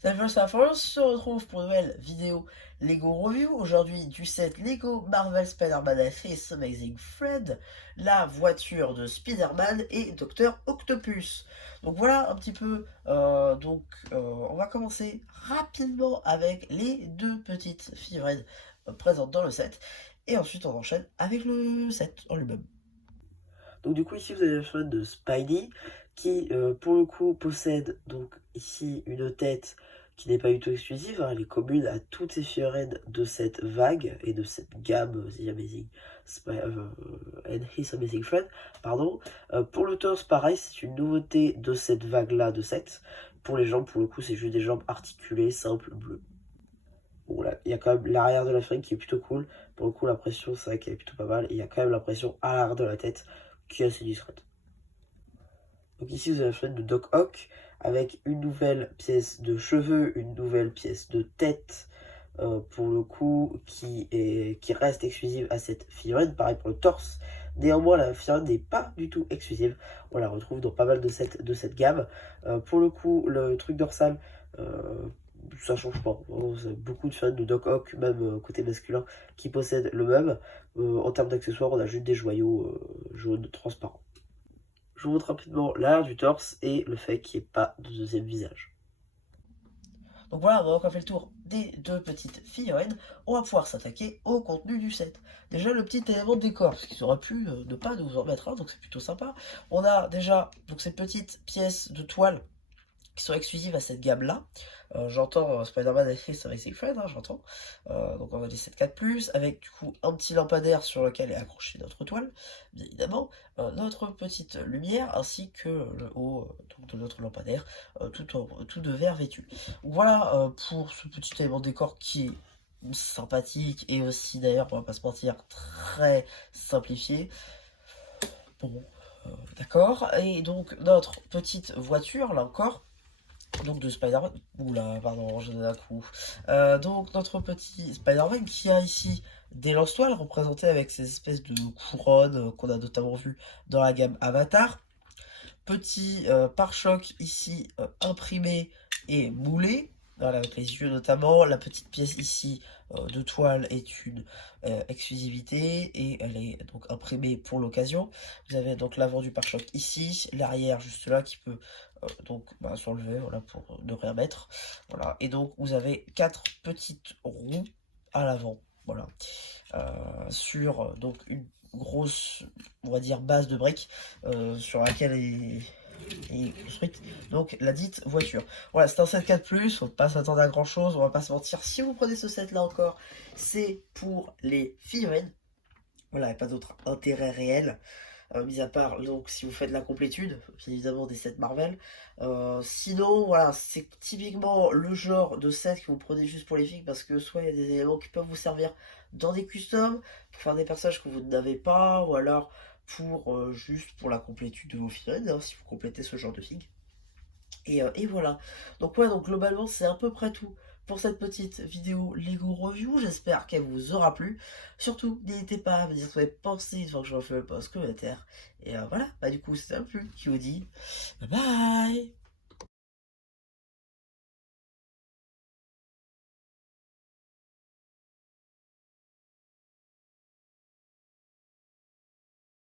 Salut First and Foremost, on se retrouve pour une nouvelle vidéo Lego Review. Aujourd'hui du set Lego Marvel Spider-Man Face Amazing Fred, la voiture de Spider-Man et Docteur Octopus. Donc voilà un petit peu, on va commencer rapidement avec les deux petites figurines présentes dans le set. Et ensuite on enchaîne avec le set en lui-même. Donc du coup ici vous avez la figurine de Spidey qui pour le coup possède donc ici une tête qui n'est pas du tout exclusive, hein, elle est commune à toutes ces figurines de cette vague et de cette gamme The Amazing and His Amazing Friend, pardon. Pour le torse pareil, c'est une nouveauté de cette vague là de 7. Pour les jambes pour le coup c'est juste des jambes articulées simples bleues. Bon là il y a quand même l'arrière de la figurine qui est plutôt cool, pour le coup la pression c'est vrai qu'elle est plutôt pas mal, et il y a quand même la pression à l'arrière de la tête qui est assez discrète. Donc ici vous avez la figurine de Doc Ock avec une nouvelle pièce de cheveux, une nouvelle pièce de tête pour le coup qui reste exclusive à cette figurine, pareil pour le torse. Néanmoins la figurine n'est pas du tout exclusive, on la retrouve dans pas mal de cette gamme. Pour le coup le truc dorsal, ça change pas, beaucoup de figurines de Doc Ock, même côté masculin, qui possèdent le même. En termes d'accessoires on a juste des joyaux jaunes transparents. Je vous montre rapidement l'arrière du torse et le fait qu'il n'y ait pas de deuxième visage. Donc voilà, on a encore fait le tour des deux petites figurines. On va pouvoir s'attaquer au contenu du set. Déjà le petit élément de décor, parce qu'ils auraient pu ne pas nous en mettre un, donc c'est plutôt sympa. On a déjà donc ces petites pièces de toile qui sont exclusives à cette gamme-là. J'entends Spider-Man Face Amazing Friend, hein, j'entends. Donc on va dire 7.4+, avec du coup un petit lampadaire sur lequel est accroché notre toile, bien évidemment, notre petite lumière, ainsi que le haut donc de notre lampadaire, tout de verre vêtu. Donc voilà pour ce petit élément de décor qui est sympathique, et aussi d'ailleurs, on va pas se mentir, très simplifié. Bon, d'accord. Et donc notre petite voiture, là encore, donc de Spider-Man, oula, pardon, je donne un coup. Donc notre petit Spider-Man qui a ici des lance-toiles représentées avec ces espèces de couronnes qu'on a notamment vu dans la gamme Avatar. Petit pare-choc ici imprimé et moulé, voilà, avec les yeux notamment. La petite pièce ici de toile est une exclusivité et elle est donc imprimée pour l'occasion. Vous avez donc l'avant du pare-choc ici, l'arrière juste là qui peut s'enlever, voilà, pour ne rien mettre. Voilà, et donc vous avez quatre petites roues à l'avant, voilà, sur donc une grosse, on va dire, base de briques sur laquelle est construite donc la dite voiture. Voilà, c'est un set 4+, faut pas s'attendre à grand chose, on va pas se mentir. Si vous prenez ce set là encore, c'est pour les figurines. Voilà, il n'y a pas d'autre intérêt réel. Mis à part donc si vous faites la complétude, bien évidemment des sets Marvel. Sinon, voilà, c'est typiquement le genre de set que vous prenez juste pour les figues, parce que soit il y a des éléments qui peuvent vous servir dans des customs, pour faire des personnages que vous n'avez pas, ou alors pour juste pour la complétude de vos figurines, hein, si vous complétez ce genre de figues. Et voilà. Donc ouais, donc globalement c'est à peu près tout pour cette petite vidéo Lego Review. J'espère qu'elle vous aura plu. Surtout, n'hésitez pas à me dire ce que vous avez pensé une fois que je refais le post commentaire. Et voilà, bah du coup c'est un plus qui vous dit bye bye.